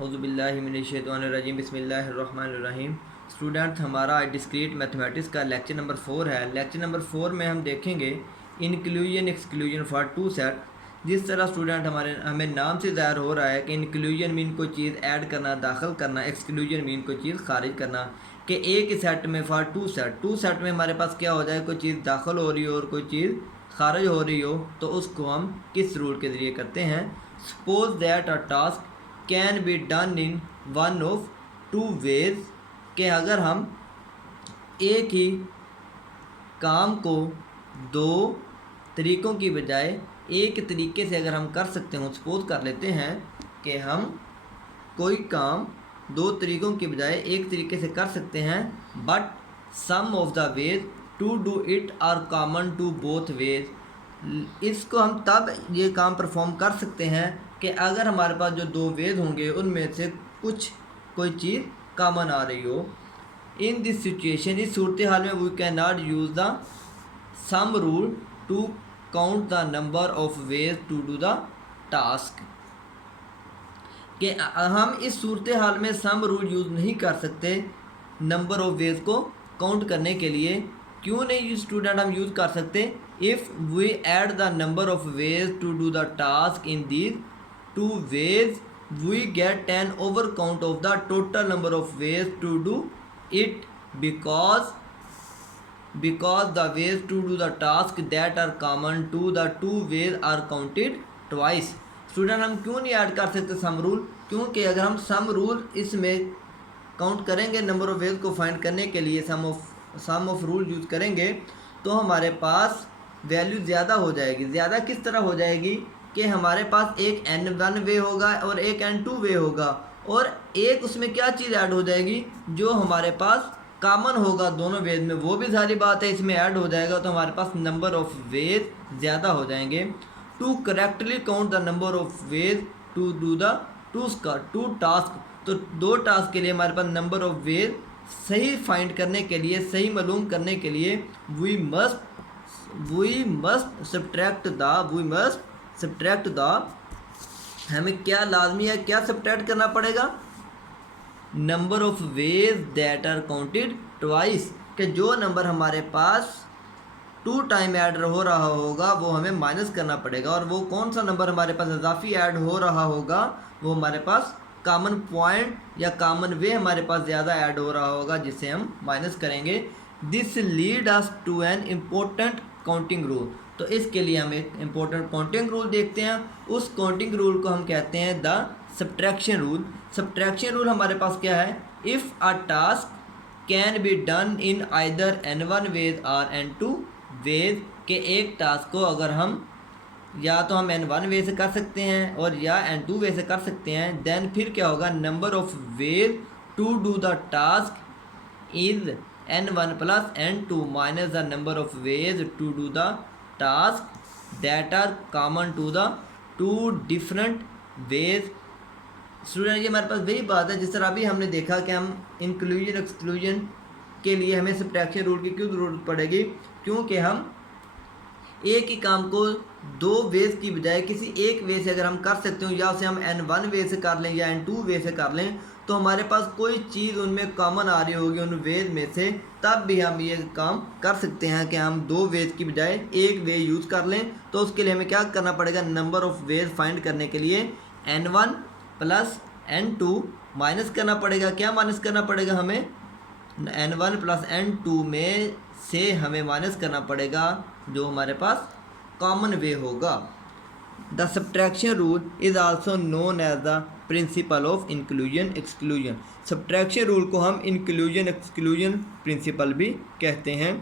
औज़ुबिल्लाहिमिनश्शैतानिर्रजीम बिस्मिल्लाहिर्रहमानिर्रहीम। स्टूडेंट, हमारा discrete mathematics का लेक्चर नंबर 4 है। लेक्चर नंबर 4 में हम देखेंगे inclusion exclusion for two set. जिस तरह स्टूडेंट हमें नाम से ज़ाहिर हो रहा है कि इंक्लूजन मीन कोई चीज़ ऐड करना, दाखिल करना, एक्सक्लूजन मीन कोई चीज़ खारिज करना। कि एक ही सेट में फॉर टू सेट में हमारे पास क्या हो जाए, कोई चीज़ दाखिल हो रही हो और कोई चीज़ खारिज हो रही हो, तो उसको हम किस रूल के ज़रिए करते हैं। Suppose that a task can be done in one of two ways. कि अगर हम एक ही काम को दो तरीक़ों की बजाय एक तरीके से अगर हम कर सकते हो, सपोज कर लेते हैं कि हम कोई काम दो तरीक़ों की बजाय एक तरीके से कर सकते हैं, but some of the ways to do it are common to both ways. इसको हम तब ये काम परफॉर्म कर सकते हैं कि अगर हमारे पास जो दो वेज होंगे उनमें से कोई चीज़ कॉमन आ रही हो। इन दिस सिचुएशन, इस सूरत हाल में we can not use the sum rule to count the number of ways to do the task. कि हम इस सूरत हाल में सम रूल यूज़ नहीं कर सकते नंबर ऑफ वेज को काउंट करने के लिए। क्यों नहीं स्टूडेंट हम यूज़ कर सकते? If we add the number of ways to do the task in these two ways we get an over count of the total number of ways to do it because the ways to do the task that are common to the two ways are counted twice। Student, हम क्यों नहीं add कर सकते sum rule? क्योंकि अगर हम sum rule इसमें count करेंगे, नंबर ऑफ वेज को फाइंड करने के लिए सम ऑफ रूल यूज़ करेंगे, तो हमारे पास वैल्यू ज़्यादा हो जाएगी। ज़्यादा किस तरह हो जाएगी कि हमारे पास एक n1 वे होगा और एक n2 वे होगा, और एक उसमें क्या चीज़ ऐड हो जाएगी जो हमारे पास कॉमन होगा दोनों वेज में, वो भी सारी बात है इसमें ऐड हो जाएगा, तो हमारे पास नंबर ऑफ वेज ज़्यादा हो जाएंगे। To correctly count the number of ways to do the two task, तो दो टास्क के लिए हमारे पास नंबर ऑफ वेज सही फाइंड करने के लिए, सही मालूम करने के लिए वी मस्ट सब्ट्रैक्ट द हमें क्या लाजमी है, क्या सब्ट्रैक्ट करना पड़ेगा? Number of ways that are counted twice. कि जो नंबर हमारे पास टू टाइम ऐड हो रहा होगा वो हमें माइनस करना पड़ेगा, और वो कौन सा नंबर हमारे पास इजाफी ऐड हो रहा होगा वो हमारे पास कॉमन पॉइंट या कॉमन वे हमारे पास ज़्यादा ऐड हो रहा होगा, जिसे हम माइनस करेंगे। This lead us to an important counting rule. तो इसके लिए हम एक इम्पोर्टेंट काउंटिंग रूल देखते हैं। उस काउंटिंग रूल को हम कहते हैं the subtraction rule. Subtraction rule हमारे पास क्या है? If a task can be done in either n1 ways और n2 वेज। के एक टास्क को अगर हम या तो हम n1 वे से कर सकते हैं और या n2 वे से कर सकते हैं, देन फिर क्या होगा? Number of ways to do the task is n1 plus n2 minus the number of ways to do the task that are common to the two different ways. Student, ये हमारे पास वही बात है जिस तरह अभी हमने देखा कि हम इंक्लूजन एक्सक्लूजन के लिए हमें सब्ट्रैक्शन रूल की क्यों ज़रूरत पड़ेगी? क्योंकि हम एक ही काम को दो वेज की बजाय किसी एक वे से अगर हम कर सकते हो, या उसे हम n1 वे से कर लें या n2 वे से कर लें, तो हमारे पास कोई चीज़ उनमें कॉमन आ रही होगी उन वेज में से, तब भी हम ये काम कर सकते हैं कि हम दो वेज की बजाय एक वे यूज़ कर लें। तो उसके लिए हमें क्या करना पड़ेगा? नंबर ऑफ़ वेज फाइंड करने के लिए n1 प्लस n2 माइनस करना पड़ेगा। क्या माइनस करना पड़ेगा? हमें n1 प्लस n2 में से हमें माइनस करना पड़ेगा जो हमारे पास कॉमन वे होगा। The subtraction rule is also known as the principle of inclusion exclusion. Subtraction rule को हम इंक्लूजन एक्सक्लूजन प्रिंसिपल भी कहते हैं।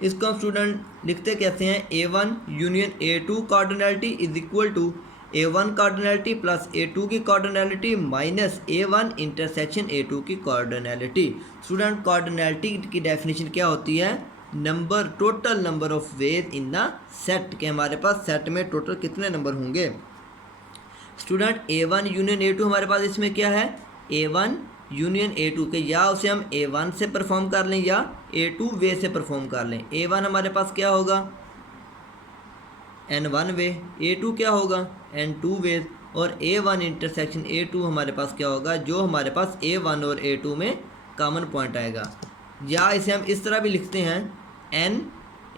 इसको हम स्टूडेंट लिखते कैसे हैं? A1 union A2 cardinality is equal to A1 cardinality plus A2 की cardinality minus A1 intersection A2 की कार्डिनैलिटी। स्टूडेंट, कार्डिनैलिटी की डेफिनेशन क्या होती है? Total number of ways in the set. के हमारे पास सेट में टोटल कितने नंबर होंगे? स्टूडेंट, A1 यूनियन A2 हमारे पास इसमें क्या है? A1 यूनियन A2 के या उसे हम A1 से परफॉर्म कर लें या A2 वे से परफॉर्म कर लें। A1 हमारे पास क्या होगा? n1 वे, A2 क्या होगा? n2 वे। और A1 इंटरसेक्शन A2 हमारे पास क्या होगा, जो हमारे पास A1 और A2 में कॉमन पॉइंट आएगा। या इसे हम इस तरह भी लिखते हैं n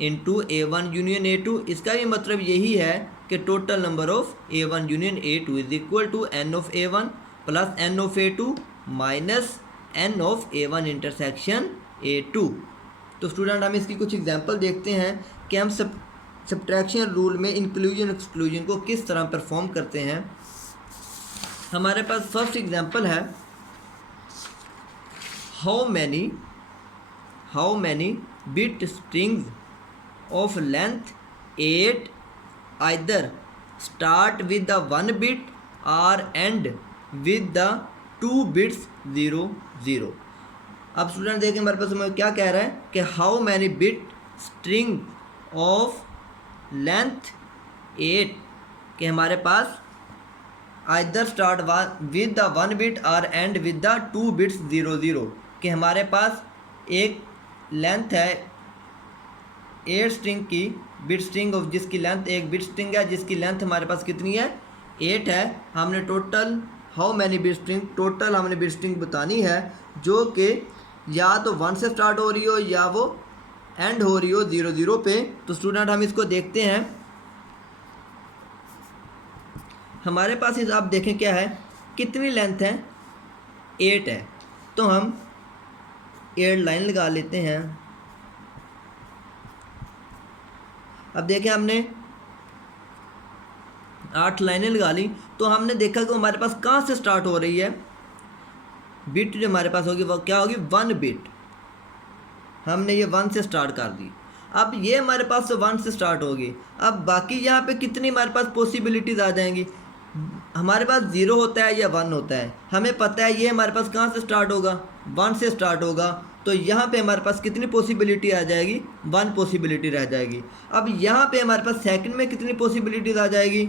into A1 union A2। इसका भी मतलब यही है कि total number of A1 union A2 is equal to n of A1 plus n of A2 minus n of A1 intersection A2। तो स्टूडेंट हम इसकी कुछ एग्जांपल देखते हैं कि हम सब्ट्रैक्शन रूल में इंक्लूजन एक्सक्लूजन को किस तरह परफॉर्म करते हैं। हमारे पास फर्स्ट एग्जांपल है, how many bit strings of length 8 either start with the 1 bit और एंड विद द 2 बिट्स 0 0। अब स्टूडेंट देखें हमारे पास हमें क्या कह रहा है कि how many bit string of length 8 कि हमारे पास either start with the 1 bit और एंड विद द 2 बिट्स 0 0 कि हमारे पास एक लेंथ है 8 स्ट्रिंग की, बिट स्ट्रिंग ऑफ जिसकी लेंथ एक बिट स्ट्रिंग है, जिसकी लेंथ हमारे पास कितनी है 8 है। हमने total how many bit string, total हमने बिट स्ट्रिंग बतानी है जो कि या तो 1 से स्टार्ट हो रही हो या वो एंड हो रही हो 0 0 पे। तो स्टूडेंट हम इसको देखते हैं, हमारे पास इस आप देखें क्या है, कितनी लेंथ है 8 है। तो हम 8 लाइन लगा लेते हैं। अब देखें हमने 8 लाइनें लगा ली, तो हमने देखा कि हमारे पास कहाँ से स्टार्ट हो रही है, बिट जो हमारे पास होगी वो क्या होगी 1 बिट। हमने ये 1 से स्टार्ट कर दी। अब ये हमारे पास तो 1 से स्टार्ट होगी। अब बाकी यहाँ पे कितनी हमारे पास पॉसिबिलिटीज़ आ जाएंगी, हमारे पास 0 होता है या 1 होता है। हमें पता है ये हमारे पास कहाँ से स्टार्ट होगा, 1 से स्टार्ट होगा। तो यहाँ पे हमारे पास कितनी पॉसिबिलिटी आ जाएगी, 1 पॉसिबिलिटी रह जाएगी। अब यहाँ पे हमारे पास सेकंड में कितनी पॉसिबिलिटीज़ आ जाएगी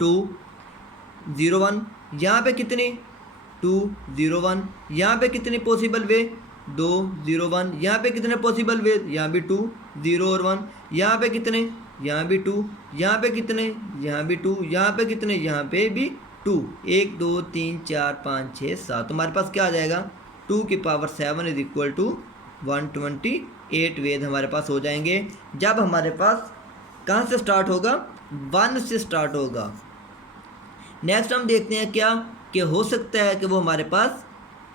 2 0 1। यहाँ पे कितनी 2 0 1। यहाँ पे कितनी पॉसिबल वे 2 0 1। यहाँ पे कितने पॉसिबल वे, यहाँ भी 2 0 और 1। यहाँ पे कितने, यहाँ भी 2। यहाँ पे कितने, यहाँ भी 2। यहाँ पे कितने, यहाँ पे भी 2। 1 2 3 4 5 6 7। हमारे पास क्या आ जाएगा 2 की पावर 7 इज इक्वल टू 128 वेद हमारे पास हो जाएंगे। जब हमारे पास कहाँ से स्टार्ट होगा, 1 से स्टार्ट होगा। नेक्स्ट हम देखते हैं क्या कि हो सकता है कि वो हमारे पास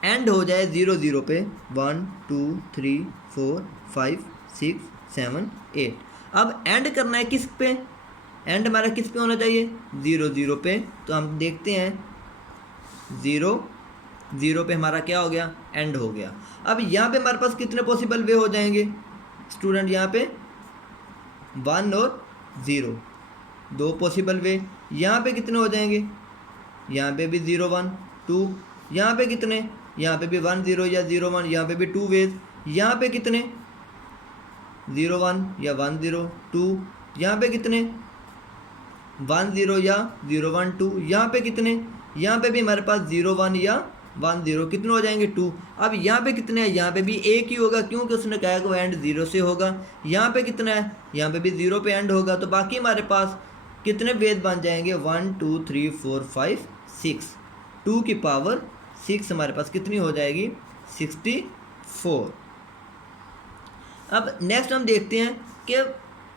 एंड हो जाए 0 0 पे, 1 2 3 4 5 6 7 8। अब एंड करना है किस पे, एंड हमारा किस पे होना चाहिए 0 0 पे। तो हम देखते हैं 0 0 पे हमारा क्या हो गया, एंड हो गया। अब यहाँ पे हमारे पास कितने पॉसिबल वे हो जाएंगे स्टूडेंट, यहाँ पे 1 और 0 2 पॉसिबल वे। यहाँ पे कितने हो जाएंगे, यहाँ पे भी 0 1 2। यहाँ पे कितने, यहाँ पे भी 1 0 या 0 1। यहाँ पे भी 2 वेज। यहाँ पे कितने 0 1 या 1 0 2। यहाँ पे कितने 1 0 या 0 1 2। यहाँ पे कितने, यहाँ पे भी हमारे पास 0 1 या 1 0 कितने हो जाएंगे 2। अब यहाँ पे कितने हैं, यहाँ पे भी एक ही होगा क्योंकि उसने कहा कि वो एंड 0 से होगा। यहाँ पे कितना है, यहाँ पे भी 0 पे एंड होगा। तो बाकी हमारे पास कितने वेद बन जाएंगे 1 2 3 4 5 6। 2 की पावर 6 हमारे पास कितनी हो जाएगी 64। अब नेक्स्ट हम देखते हैं कि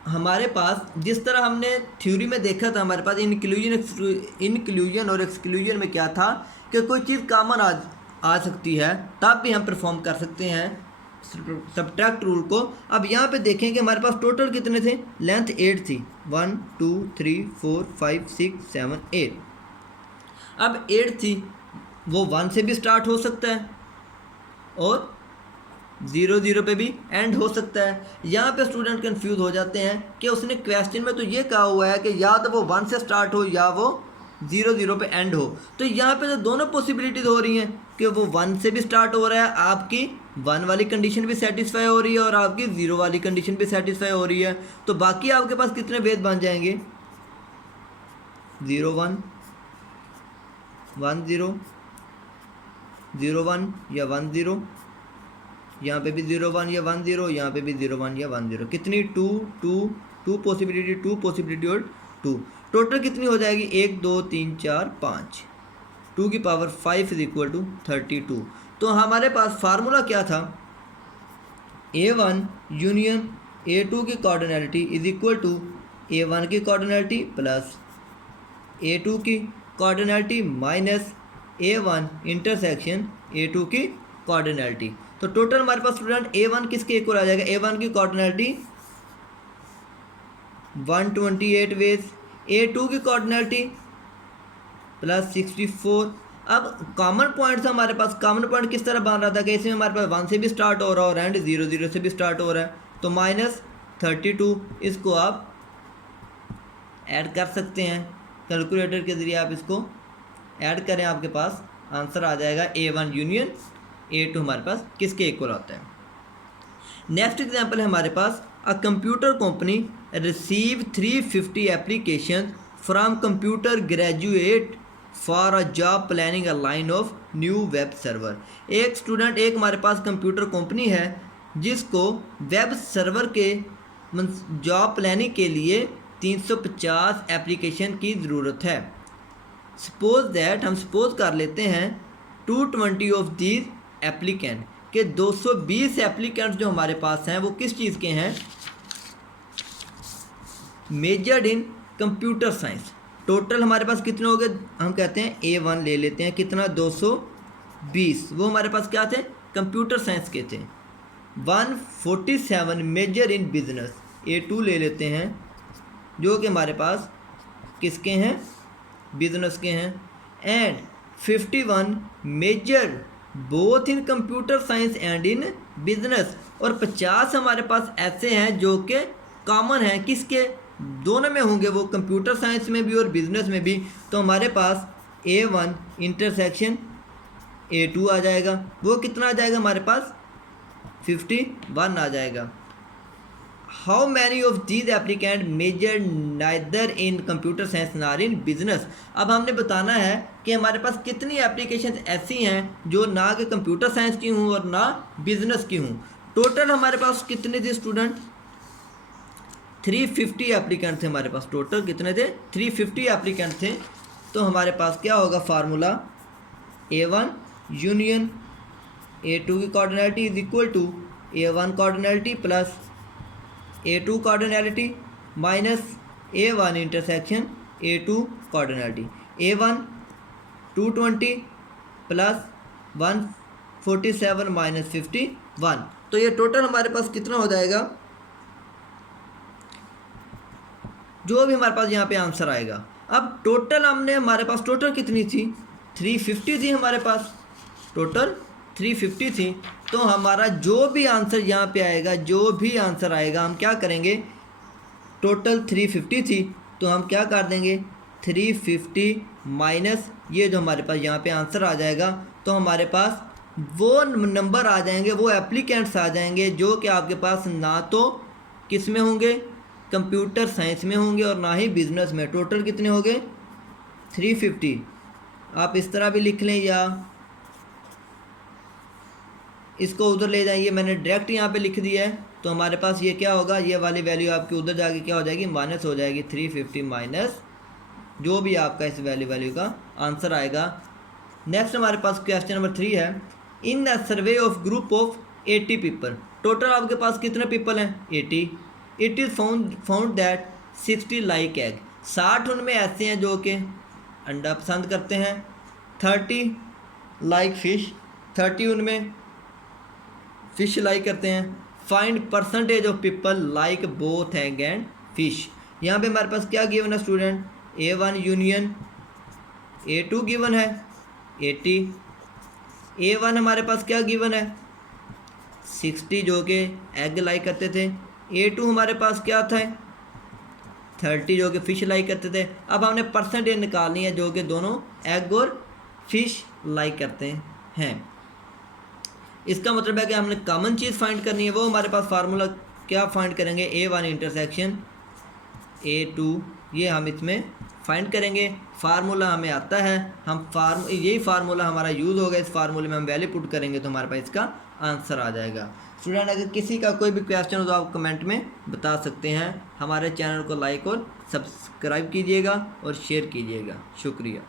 हमारे पास जिस तरह हमने थ्योरी में देखा था, हमारे पास इंक्लूजन और एक्सक्लूजन में क्या था कि कोई चीज़ कॉमन आ सकती है, तब भी हम परफॉर्म कर सकते हैं सब्ट्रैक्ट रूल को। अब यहाँ पे देखें कि हमारे पास टोटल कितने थे, लेंथ 8 थी, 1 2 3 4 5 6 7 8। अब 8 थी, वो 1 से भी स्टार्ट हो सकता है और 0 0 पे भी एंड हो सकता है। यहाँ पे स्टूडेंट कंफ्यूज हो जाते हैं कि उसने क्वेश्चन में तो ये कहा हुआ है कि या तो वो 1 से स्टार्ट हो या वो 0 0 पे एंड हो। तो यहाँ पे तो दोनों पॉसिबिलिटीज हो रही हैं कि वो 1 से भी स्टार्ट हो रहा है, आपकी 1 वाली कंडीशन भी सेटिस्फाई हो रही है और आपकी 0 वाली कंडीशन भी सेटिस्फाई हो रही है। तो बाकी आपके पास कितने वेद बन जाएंगे 0 1 1 0 0 1 या 1 0। यहाँ पे भी 0 1 या 1 0, यहाँ पे भी 0 1 या 1 0। कितनी 2 2 2 पॉसिबिलिटी 2 पॉसिबिलिटी और 2 टोटल कितनी हो जाएगी 1 2 3 4 5, 2 की पावर 5 इज इक्वल टू 32। तो हमारे पास फार्मूला क्या था, A1 यूनियन A2 की cardinality is equal to A1 की कार्डिनैलिटी प्लस A2 की cardinality minus A1 intersection A2 की कार्डिनैलिटी। तो टोटल हमारे पास स्टूडेंट A1 किसके इक्वल आ जाएगा, A1 की कार्डिनैलिटी 128 वेज, A2 की कोऑर्डिनेटी प्लस 64। अब कॉमन पॉइंट हमारे पास, कॉमन पॉइंट किस तरह बन रहा था कि इसमें हमारे पास 1 से भी स्टार्ट हो रहा और एंड 0 0 से भी स्टार्ट हो रहा है, तो -32 इसको आप ऐड कर सकते हैं कैलकुलेटर के ज़रिए। आप इसको ऐड करें, आपके पास आंसर आ जाएगा A1 यूनियन A2 हमारे पास किसके इक्वल होता है। नेक्स्ट एग्जाम्पल है हमारे पास, a computer company receive 350 application from computer graduate for a job planning a line of new web server. एक स्टूडेंट, एक हमारे पास कंप्यूटर कंपनी है जिसको वेब सर्वर के जॉब प्लानिंग के लिए 350 एप्लीकेशन की ज़रूरत है। सपोज दैट, हम सपोज कर लेते हैं 220 ऑफ दीज एप्लीकेंट के 220 एप्लीकेंट्स जो हमारे पास हैं वो किस चीज़ के हैं, measured in computer science. Total हमारे पास कितने हो गए, हम कहते हैं A1 ले लेते हैं, कितना 220, वो हमारे पास क्या थे, कंप्यूटर साइंस के थे। 147 मेजर इन बिजनेस, A2 ले लेते हैं जो कि हमारे पास किसके हैं, बिजनेस के हैं। And 51 major both in computer science and in business, और 50 हमारे पास ऐसे हैं जो कि कॉमन हैं, किसके, दोनों में होंगे, वो कंप्यूटर साइंस में भी और बिजनेस में भी। तो हमारे पास A1 इंटरसेक्शन A2 आ जाएगा, वो कितना आ जाएगा हमारे पास 51 आ जाएगा। How many of these applicant major neither in computer science nor in business. अब हमने बताना है कि हमारे पास कितनी एप्लीकेशन ऐसी हैं जो ना कि कंप्यूटर साइंस की हूँ और ना बिजनेस की हूँ। टोटल हमारे पास कितने थे स्टूडेंट, 350 एप्लीकेंट थे हमारे पास। टोटल कितने थे, 350 एप्लीकेंट थे। तो हमारे पास क्या होगा फार्मूला, A1 यूनियन A2 की cardinality is equal to A1 cardinality plus A2 cardinality minus A1 intersection A2 cardinality. A1 220 plus 147 minus 51। तो ये टोटल हमारे पास कितना हो जाएगा, जो भी हमारे पास यहाँ पे आंसर आएगा। अब टोटल हमने, हमारे पास टोटल कितनी थी, 350 थी हमारे पास, टोटल 350 थी। तो हमारा जो भी आंसर यहाँ पे आएगा, जो भी आंसर आएगा, हम क्या करेंगे, टोटल 350 थी तो हम क्या कर देंगे 350 माइनस ये जो हमारे पास यहाँ पे आंसर आ जाएगा। तो हमारे पास वो नंबर आ जाएंगे, वो एप्लीकेंट्स आ जाएंगे जो कि आपके पास ना तो किस में होंगे, कंप्यूटर साइंस में होंगे और ना ही बिजनेस में। टोटल कितने हो गए 350। आप इस तरह भी लिख लें या इसको उधर ले जाइए, मैंने डायरेक्ट यहाँ पे लिख दिया है। तो हमारे पास ये क्या होगा, ये वाली वैल्यू आपकी उधर जाके क्या हो जाएगी, माइनस हो जाएगी। 350 माइनस जो भी आपका इस वैल्यू का आंसर आएगा। नेक्स्ट हमारे पास क्वेश्चन नंबर 3 है, in the survey of group of 80 people. Total आपके पास कितने पीपल हैं 80। It is found that 60 like egg, 60 उनमें ऐसे हैं जो कि अंडा पसंद करते हैं। 30 लाइक फिश, 30 उनमें फिश लाइक करते हैं। Find percentage of people like both egg and fish. यहाँ पे हमारे पास क्या गिवन है student, A1 union A2 given है 80। A1 हमारे पास क्या गिवन है 60 जो कि एग लाइक करते थे। A2 हमारे पास क्या था 30 जो कि फ़िश लाइक करते थे। अब हमने परसेंटेज निकालनी है जो कि दोनों एग और फिश लाइक करते हैं। इसका मतलब है कि हमने कॉमन चीज़ फाइंड करनी है। वो हमारे पास फार्मूला क्या फाइंड करेंगे, A1 इंटरसेक्शन A2, ये हम इसमें फाइंड करेंगे, फार्मूला हमें आता है, हम यही फार्मूला हमारा यूज़ होगा, इस फार्मूले में हम वैल्यू पुट करेंगे तो हमारे पास इसका आंसर आ जाएगा। स्टूडेंट अगर किसी का कोई भी क्वेश्चन हो तो आप कमेंट में बता सकते हैं। हमारे चैनल को लाइक और सब्सक्राइब कीजिएगा और शेयर कीजिएगा। शुक्रिया।